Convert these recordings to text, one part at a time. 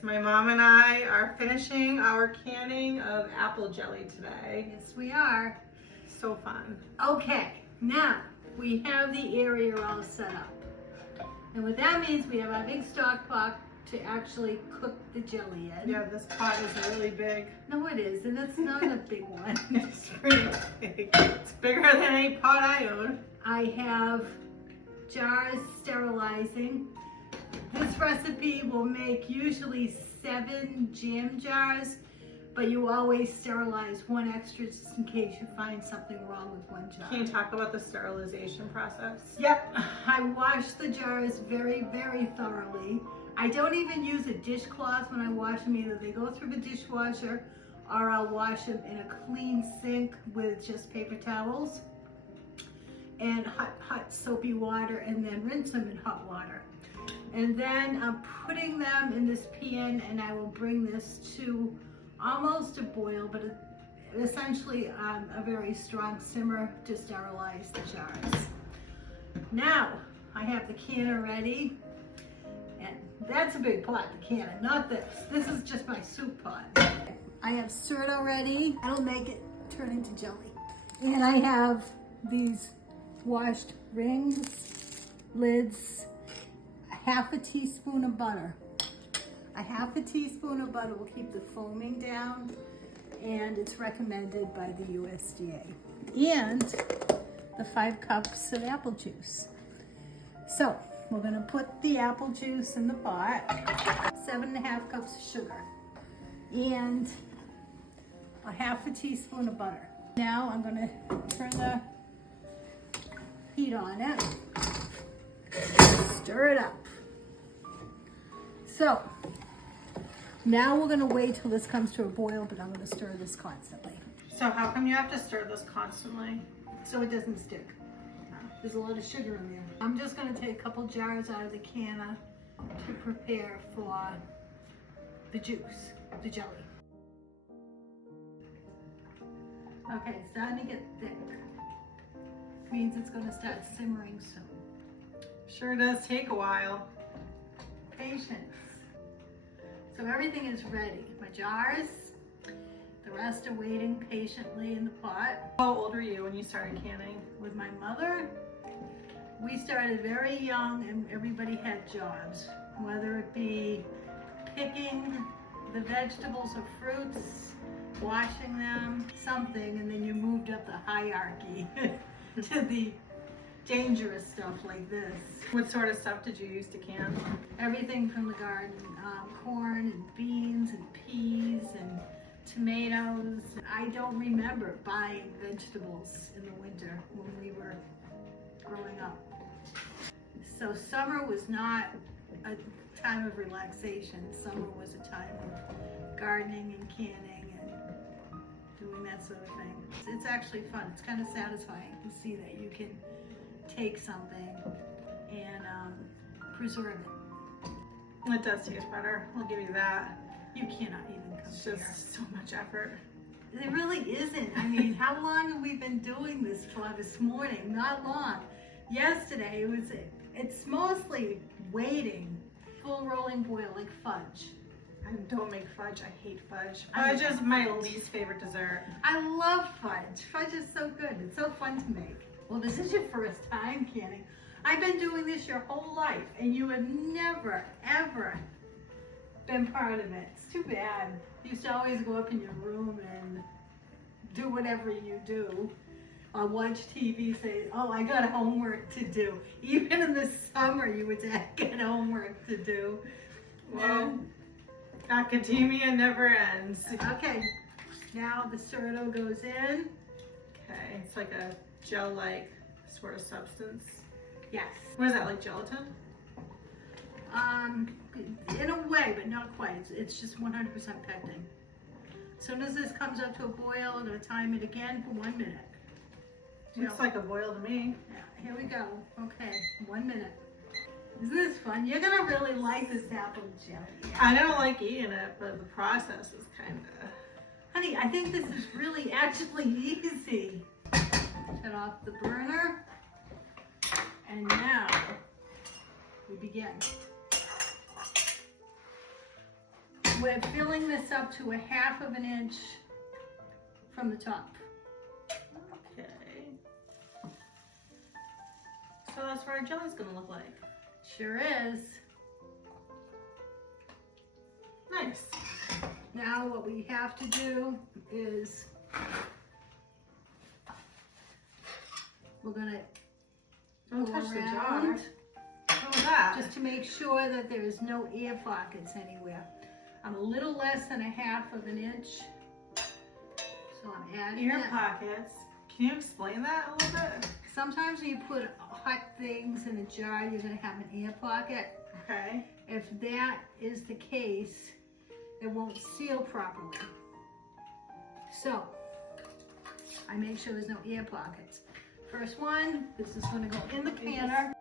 My mom and I are finishing our canning of apple jelly today. Yes, we are. So fun. Okay, now we have the area all set up. And what that means, we have our big stock pot to actually cook the jelly in. Yeah, this pot is really big. No, it isn't. It's not a big one. It's pretty big. It's bigger than any pot I own. I have jars sterilizing. This recipe will make usually 7 jam jars, but you always sterilize one extra just in case you find something wrong with one jar. Can you talk about the sterilization process? Yep, I wash the jars very, very thoroughly. I don't even use a dishcloth when I wash them. Either they go through the dishwasher or I'll wash them in a clean sink with just paper towels and hot soapy water, and then rinse them in hot water. And then I'm putting them in this pan, and I will bring this to almost a boil, but essentially a very strong simmer to sterilize the jars. Now I have the canner ready, and that's a big pot, the canner, not this. This is just my soup pot. I have Certo ready. That'll make it turn into jelly. And I have these washed rings, lids, half a teaspoon of butter. A half a teaspoon of butter will keep the foaming down, and it's recommended by the USDA. And the 5 cups of apple juice. So we're gonna put the apple juice in the pot, 7.5 cups of sugar, and a half a teaspoon of butter. Now I'm gonna turn the heat on it, stir it up. So now we're gonna wait till this comes to a boil, but I'm gonna stir this constantly So how come you have to stir this constantly? so it doesn't stick. There's a lot of sugar in there. I'm just gonna take a couple jars out of the canner to prepare for the juice, the jelly. Okay, it's starting to get thick. Means it's gonna start simmering soon. Sure does take a while. Patience. So everything is ready. My jars, the rest are waiting patiently in the pot. How old were you when you started canning? With my mother, we started very young, and everybody had jobs, whether it be picking the vegetables or fruits, washing them, something, and then you moved up the hierarchy to the dangerous stuff like this. What sort of stuff did you use to can? Everything from the garden, corn and beans and peas and tomatoes. I don't remember buying vegetables in the winter when we were growing up. So summer was not a time of relaxation. Summer was a time of gardening and canning and doing that sort of thing. It's actually fun. It's kind of satisfying to see that you can take something and preserve it. It does taste better. I'll give you that. You cannot even It's compare. just so much effort. It really isn't. I mean, how long have we been doing this for this morning? Not long. Yesterday, it's mostly waiting. Full rolling boil, like fudge. I don't make fudge. I hate fudge. I Fudge love is my fudge. least favorite dessert. I love fudge. Fudge is so good. It's so fun to make. Well, this is your first time canning. I've been doing this your whole life, and you have never, ever been part of it. It's too bad. You used to always go up in your room and do whatever you do. Or watch TV, say, oh, I got homework to do. Even in the summer, you would say, I got homework to do. Well, academia never ends. Okay, now the Certo goes in. Okay, it's like a gel-like sort of substance. Yes. What is that, like gelatin? In a way, but not quite. It's just 100% pectin. As soon as this comes up to a boil, I'm going to time it again for 1 minute. Looks like a boil to me. Yeah, here we go. Okay, 1 minute. Isn't this fun? You're going to really like this apple jelly. I don't like eating it, but the process is kind of... Honey, I think this is really actually easy. Shut off the burner. And now we begin. we're filling this up to 1/2 of an inch from the top. Okay. So that's what our jelly's gonna look like. Sure is. Nice. Now what we have to do is we're gonna Don't go touch the jar. around What was that? just to make sure that there is no air pockets anywhere. I'm a little less than 1/2 of an inch, so I'm adding Ear it. pockets. Can you explain that a little bit? Sometimes when you put hot things in a jar, you're gonna have an air pocket. Okay. If that is the case, it won't seal properly. So, I make sure there's no air pockets. First one, this is gonna go in the canner.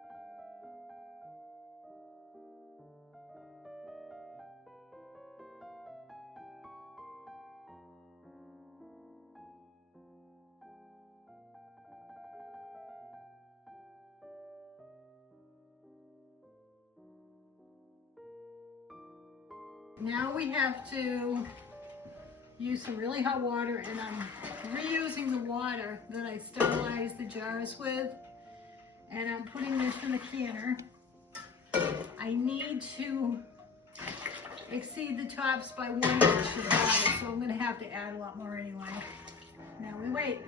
Now we have to use some really hot water, and I'm reusing the water that I sterilized the jars with, and I'm putting this in the canner. I need to exceed the tops by 1 inch with water, so I'm gonna have to add a lot more anyway. Now we wait.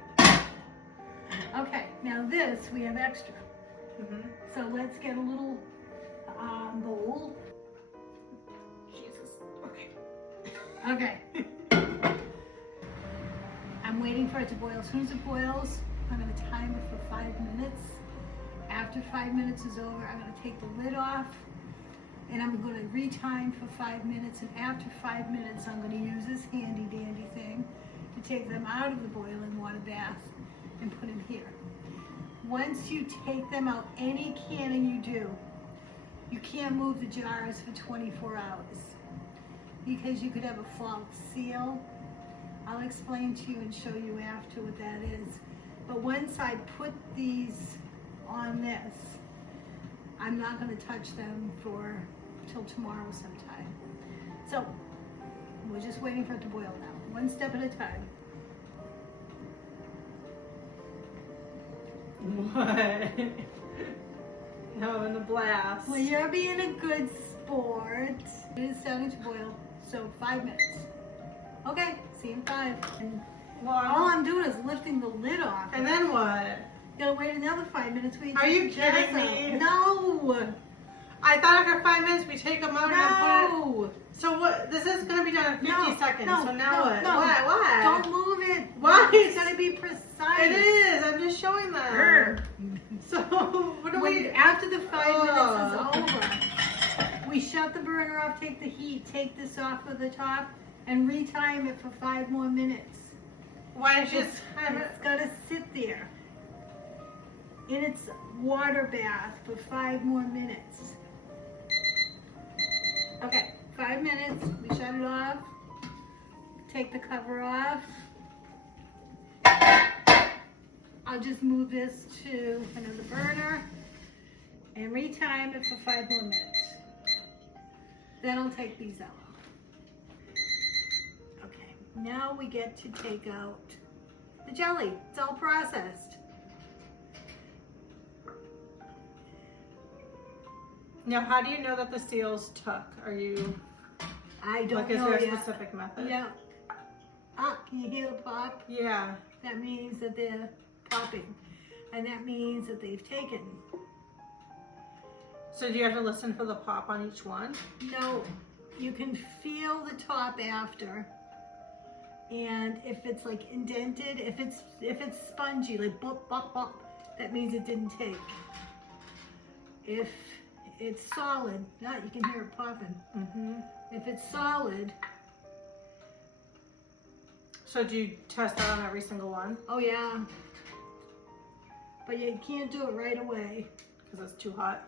Okay, now this we have extra. So let's get a little bowl. Jesus. Okay. Okay. I'm waiting for it to boil. As soon as it boils, I'm going to time it for 5 minutes. After 5 minutes is over, I'm going to take the lid off, and I'm going to retime for 5 minutes. And after 5 minutes, I'm going to use this handy dandy thing to take them out of the boiling water bath and put them here. Once you take them out, any canning you do, you can't move the jars for 24 hours because you could have a false seal. I'll explain to you and show you after what that is. But once I put these on this, I'm not going to touch them till tomorrow sometime. So we're just waiting for it to boil now, one step at a time. What? No, in the blast. Well, you're being a good sport. It is starting to boil, so 5 minutes. Okay, see you in 5. And all I'm doing is lifting the lid off. And then what? Gotta wait another 5 minutes. Are you kidding me? No. I thought after 5 minutes we take them out and put it. No. So what? This is gonna be done in 50 No, seconds. no, so now no, what? no. What? What? Don't move it. Why? It's gotta be precise. It is. I'm just showing them. Grr. So what do we? After the 5 minutes is over, we shut the burner off, take the heat, take this off of the top, and retime it for 5 more minutes. Why don't you just have it? It's gotta sit there in its water bath for 5 more minutes. Okay, 5 minutes, we shut it off, take the cover off. I'll just move this to another burner and retime it for 5 more minutes. Then I'll take these out. Okay, now we get to take out the jelly. It's all processed. Now, how do you know that the seals took? Are you I don't like? Is know there a yet. specific method? Yeah. Ah, can you hear the pop? Yeah. That means that they're popping. And that means that they've taken. So do you have to listen for the pop on each one? No, you can feel the top after. And if it's like indented, if it's spongy, like bump, bump, bump, that means it didn't take. If it's solid, yeah, you can hear it popping. Mm-hmm. If it's solid, So do you test that on every single one? oh yeah. But you can't do it right away. Because it's too hot.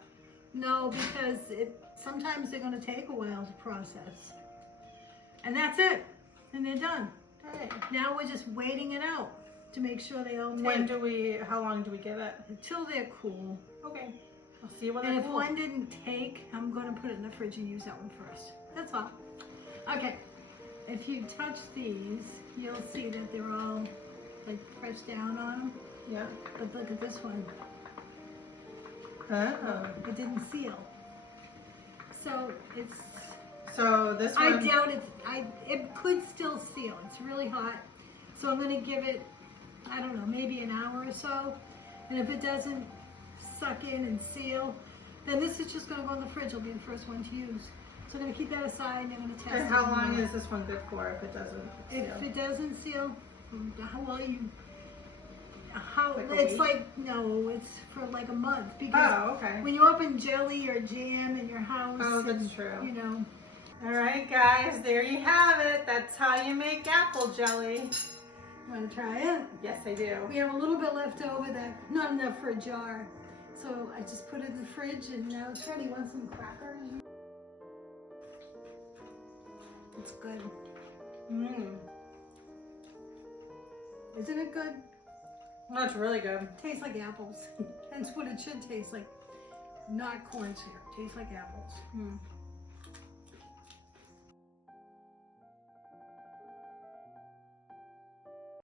No, because sometimes they're going to take a while to process. And that's it. And they're done. Okay. Now we're just waiting it out to make sure they all When take. do we? How long do we give it? Until they're cool. Okay. I'll see you when And they're if cool. one didn't take, I'm going to put it in the fridge and use that one first. That's all. Okay, if you touch these, you'll see that they're all like pressed down on them. Yeah. But look at this one. Oh. It didn't seal. So it's. So this I one. doubt it could still seal. It's really hot. So I'm gonna give it, I don't know, maybe an hour or so. And if it doesn't suck in and seal, then this is just gonna go in the fridge. It'll be the first one to use. So I'm gonna keep that aside and I'm gonna test it. And how long is this one good for if it doesn't seal? If it doesn't seal, Like a it's week? like, no, it's for like a month. Because Oh, okay. when you open jelly or jam in your house, Oh, that's and, true. you know. All right, guys, there you have it. That's how you make apple jelly. You wanna try it? Yes, I do. We have a little bit left over, that not enough for a jar. So I just put it in the fridge and now it's ready. Want some crackers? It's good. Mmm. Isn't it good? That's really good. Tastes like apples. That's what it should taste like. Not corn syrup. Tastes like apples. Mm.